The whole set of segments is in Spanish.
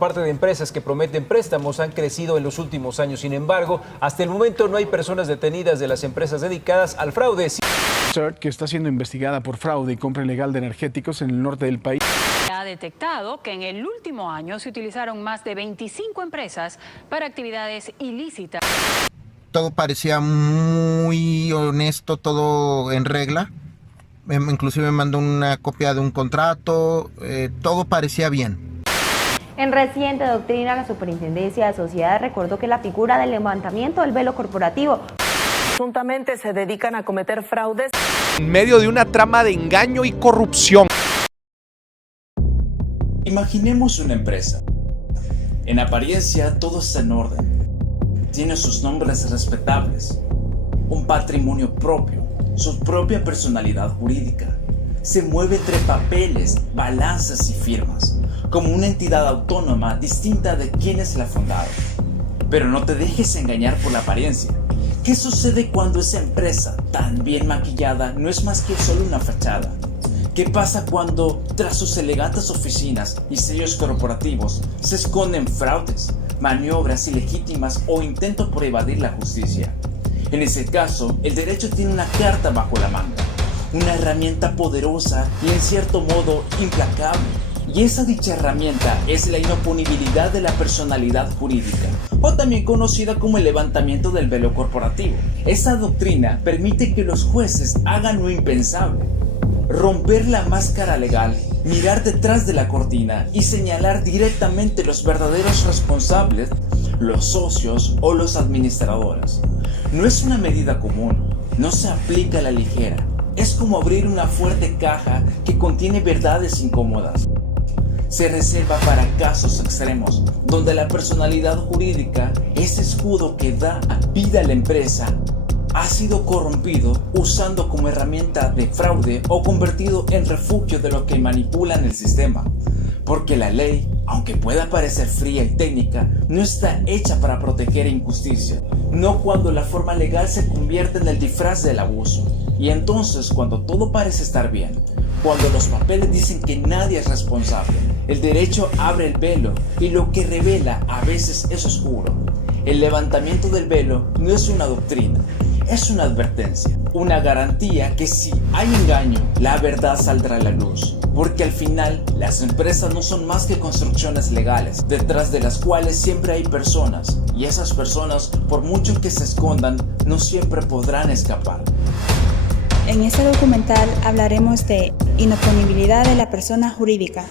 parte de empresas que prometen préstamos han crecido en los últimos años. Sin embargo, hasta el momento no hay personas detenidas de las empresas dedicadas al fraude. Que está siendo investigada por fraude y compra ilegal de energéticos en el norte del país. Ha detectado que en el último año se utilizaron más de 25 empresas para actividades ilícitas. Todo parecía muy honesto, todo en regla. Inclusive me mandó una copia de un contrato, todo parecía bien. En reciente doctrina, la Superintendencia de Sociedades recordó que la figura del levantamiento del velo corporativo presuntamente se dedican a cometer fraudes en medio de una trama de engaño y corrupción. Imaginemos una empresa. En apariencia todo está en orden. Tiene sus nombres respetables, un patrimonio propio, su propia personalidad jurídica. Se mueve entre papeles, balanzas y firmas, como una entidad autónoma distinta de quienes la fundaron. Pero no te dejes engañar por la apariencia. ¿Qué sucede cuando esa empresa, tan bien maquillada, no es más que solo una fachada? ¿Qué pasa cuando, tras sus elegantes oficinas y sellos corporativos, se esconden fraudes, maniobras ilegítimas o intentos por evadir la justicia? En ese caso, el derecho tiene una carta bajo la manga, una herramienta poderosa y en cierto modo implacable. Y esa dicha herramienta es la inoponibilidad de la personalidad jurídica, o también conocida como el levantamiento del velo corporativo. Esa doctrina permite que los jueces hagan lo impensable: romper la máscara legal, mirar detrás de la cortina y señalar directamente los verdaderos responsables, los socios o los administradores. No es una medida común, no se aplica a la ligera. Es como abrir una fuerte caja que contiene verdades incómodas. Se reserva para casos extremos, donde la personalidad jurídica, ese escudo que da vida a la empresa, ha sido corrompido usando como herramienta de fraude o convertido en refugio de los que manipulan el sistema. Porque la ley, aunque pueda parecer fría y técnica, no está hecha para proteger injusticia, no cuando la forma legal se convierte en el disfraz del abuso. Y entonces, cuando todo parece estar bien, cuando los papeles dicen que nadie es responsable, el derecho abre el velo y lo que revela a veces es oscuro. El levantamiento del velo no es una doctrina, es una advertencia, una garantía que si hay engaño, la verdad saldrá a la luz. Porque al final, las empresas no son más que construcciones legales, detrás de las cuales siempre hay personas, y esas personas, por mucho que se escondan, no siempre podrán escapar. En este documental hablaremos de inoponibilidad de la persona jurídica.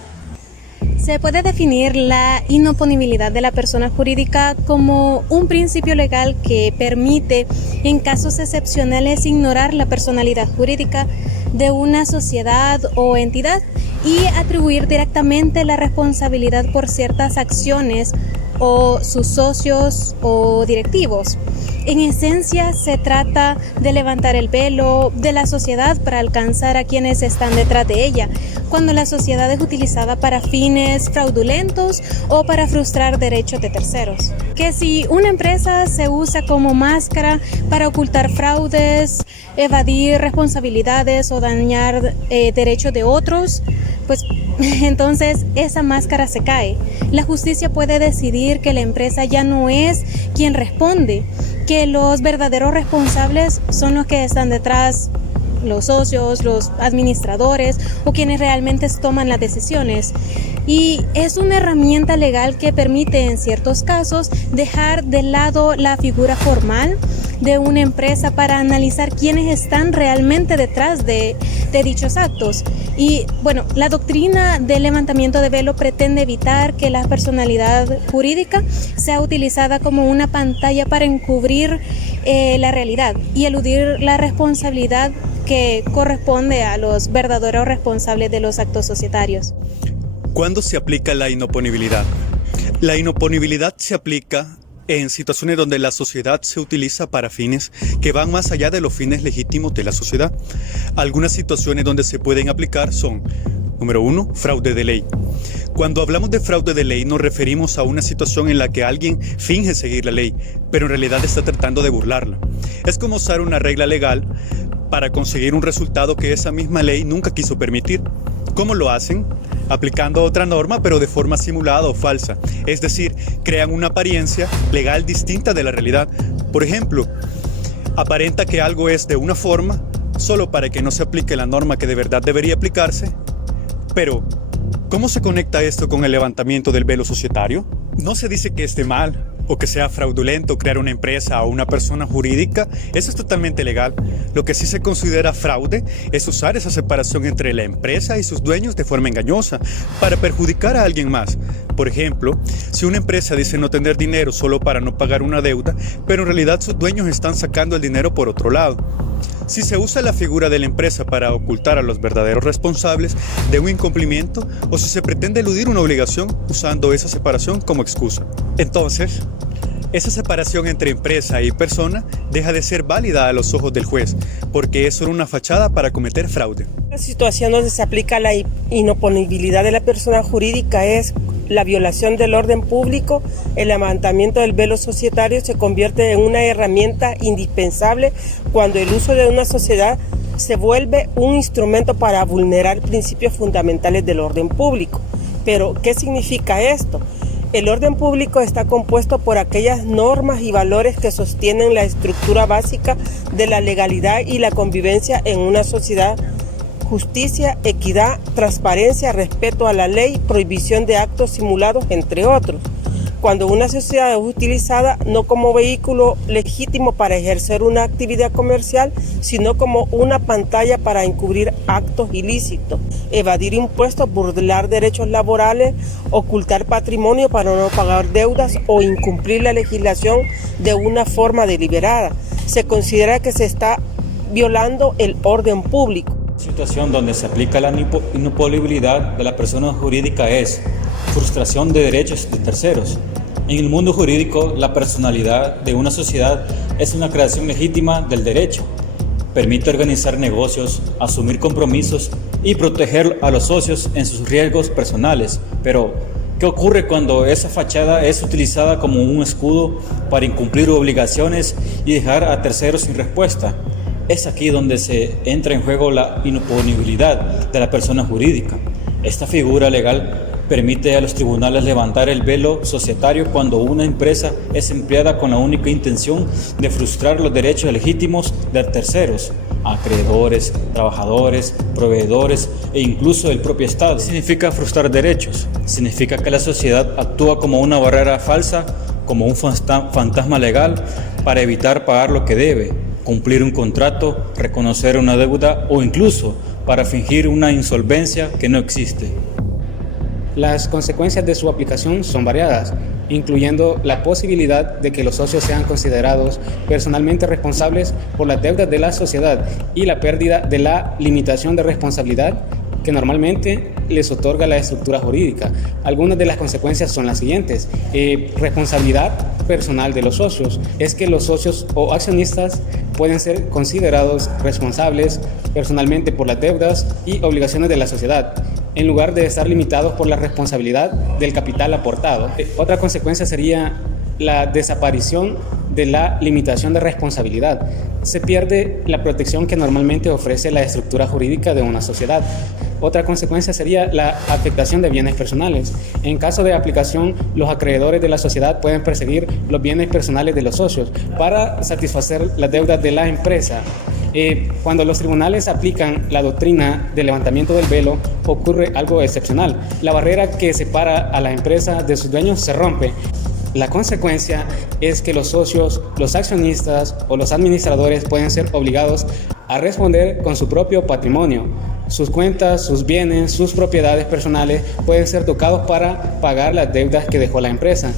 Se puede definir la inoponibilidad de la persona jurídica como un principio legal que permite, en casos excepcionales, ignorar la personalidad jurídica de una sociedad o entidad y atribuir directamente la responsabilidad por ciertas acciones o sus socios o directivos. En esencia, se trata de levantar el velo de la sociedad para alcanzar a quienes están detrás de ella, cuando la sociedad es utilizada para fines fraudulentos o para frustrar derechos de terceros. Que si una empresa se usa como máscara para ocultar fraudes, evadir responsabilidades o dañar derechos de otros, pues entonces esa máscara se cae. La justicia puede decidir que la empresa ya no es quien responde, que los verdaderos responsables son los que están detrás, los socios, los administradores o quienes realmente toman las decisiones. Y es una herramienta legal que permite en ciertos casos dejar de lado la figura formal de una empresa para analizar quiénes están realmente detrás de dichos actos. Y bueno, la doctrina del levantamiento de velo pretende evitar que la personalidad jurídica sea utilizada como una pantalla para encubrir la realidad y eludir la responsabilidad que corresponde a los verdaderos responsables de los actos societarios. ¿Cuándo se aplica la inoponibilidad? La inoponibilidad se aplica en situaciones donde la sociedad se utiliza para fines que van más allá de los fines legítimos de la sociedad. Algunas situaciones donde se pueden aplicar son: número 1, fraude de ley. Cuando hablamos de fraude de ley nos referimos a una situación en la que alguien finge seguir la ley, pero en realidad está tratando de burlarla. Es como usar una regla legal para conseguir un resultado que esa misma ley nunca quiso permitir. ¿Cómo lo hacen? aplicando otra norma pero de forma simulada o falsa. Es decir, crean una apariencia legal distinta de la realidad. Por ejemplo, aparenta que algo es de una forma solo para que no se aplique la norma que de verdad debería aplicarse. Pero, ¿cómo se conecta esto con el levantamiento del velo societario? No se dice que esté mal o que sea fraudulento crear una empresa o una persona jurídica. Eso es totalmente legal. Lo que sí se considera fraude es usar esa separación entre la empresa y sus dueños de forma engañosa para perjudicar a alguien más. Por ejemplo, si una empresa dice no tener dinero solo para no pagar una deuda, pero en realidad sus dueños están sacando el dinero por otro lado. Si se usa la figura de la empresa para ocultar a los verdaderos responsables de un incumplimiento o si se pretende eludir una obligación usando esa separación como excusa. Entonces, esa separación entre empresa y persona deja de ser válida a los ojos del juez, porque es solo una fachada para cometer fraude. La situación donde se aplica la inoponibilidad de la persona jurídica es la violación del orden público. El levantamiento del velo societario se convierte en una herramienta indispensable cuando el uso de una sociedad se vuelve un instrumento para vulnerar principios fundamentales del orden público. Pero, ¿qué significa esto? El orden público está compuesto por aquellas normas y valores que sostienen la estructura básica de la legalidad y la convivencia en una sociedad: justicia, equidad, transparencia, respeto a la ley, prohibición de actos simulados, entre otros. Cuando una sociedad es utilizada no como vehículo legítimo para ejercer una actividad comercial, sino como una pantalla para encubrir actos ilícitos, evadir impuestos, burlar derechos laborales, ocultar patrimonio para no pagar deudas o incumplir la legislación de una forma deliberada, se considera que se está violando el orden público. Situación donde se aplica la inoponibilidad de la persona jurídica es frustración de derechos de terceros. En el mundo jurídico, la personalidad de una sociedad es una creación legítima del derecho. Permite organizar negocios, asumir compromisos y proteger a los socios en sus riesgos personales. Pero, ¿qué ocurre cuando esa fachada es utilizada como un escudo para incumplir obligaciones y dejar a terceros sin respuesta? Es aquí donde se entra en juego la inoponibilidad de la persona jurídica. Esta figura legal permite a los tribunales levantar el velo societario cuando una empresa es empleada con la única intención de frustrar los derechos legítimos de terceros, acreedores, trabajadores, proveedores e incluso el propio Estado. ¿Qué significa frustrar derechos? Significa que la sociedad actúa como una barrera falsa, como un fantasma legal para evitar pagar lo que debe, cumplir un contrato, reconocer una deuda o incluso para fingir una insolvencia que no existe. Las consecuencias de su aplicación son variadas, incluyendo la posibilidad de que los socios sean considerados personalmente responsables por las deudas de la sociedad y la pérdida de la limitación de responsabilidad que normalmente les otorga la estructura jurídica. Algunas de las consecuencias son las siguientes. Responsabilidad personal de los socios. Es que los socios o accionistas pueden ser considerados responsables personalmente por las deudas y obligaciones de la sociedad, en lugar de estar limitados por la responsabilidad del capital aportado. Otra consecuencia sería la desaparición de la limitación de responsabilidad. Se pierde la protección que normalmente ofrece la estructura jurídica de una sociedad. Otra consecuencia sería la afectación de bienes personales. En caso de aplicación, los acreedores de la sociedad pueden perseguir los bienes personales de los socios para satisfacer las deudas de la empresa. Cuando los tribunales aplican la doctrina del levantamiento del velo, ocurre algo excepcional. La barrera que separa a la empresa de sus dueños se rompe. La consecuencia es que los socios, los accionistas o los administradores pueden ser obligados a responder con su propio patrimonio. Sus cuentas, sus bienes, sus propiedades personales pueden ser tocados para pagar las deudas que dejó la empresa.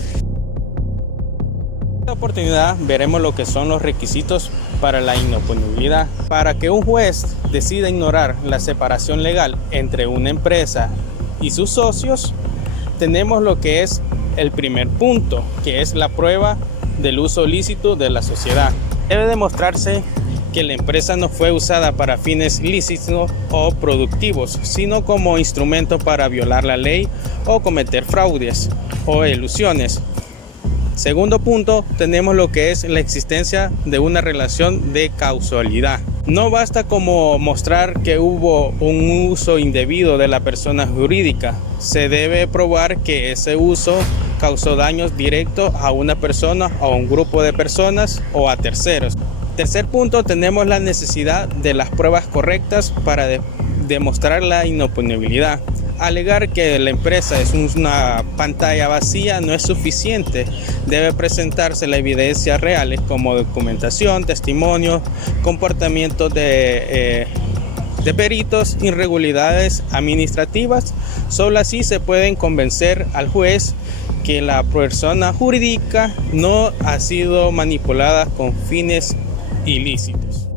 En esta oportunidad veremos lo que son los requisitos para la inoponibilidad. Para que un juez decida ignorar la separación legal entre una empresa y sus socios, tenemos lo que es el primer punto, que es la prueba del uso lícito de la sociedad. Debe demostrarse que la empresa no fue usada para fines lícitos o productivos, sino como instrumento para violar la ley o cometer fraudes o elusiones. Segundo punto, tenemos lo que es la existencia de una relación de causalidad. No basta como mostrar que hubo un uso indebido de la persona jurídica. Se debe probar que ese uso causó daños directos a una persona, a un grupo de personas o a terceros. Tercer punto, tenemos la necesidad de las pruebas correctas para demostrar la inoponibilidad. Alegar que la empresa es una pantalla vacía no es suficiente. Debe presentarse la evidencia reales como documentación, testimonios, comportamientos de peritos, irregularidades administrativas. Solo así se pueden convencer al juez que la persona jurídica no ha sido manipulada con fines ilícitos.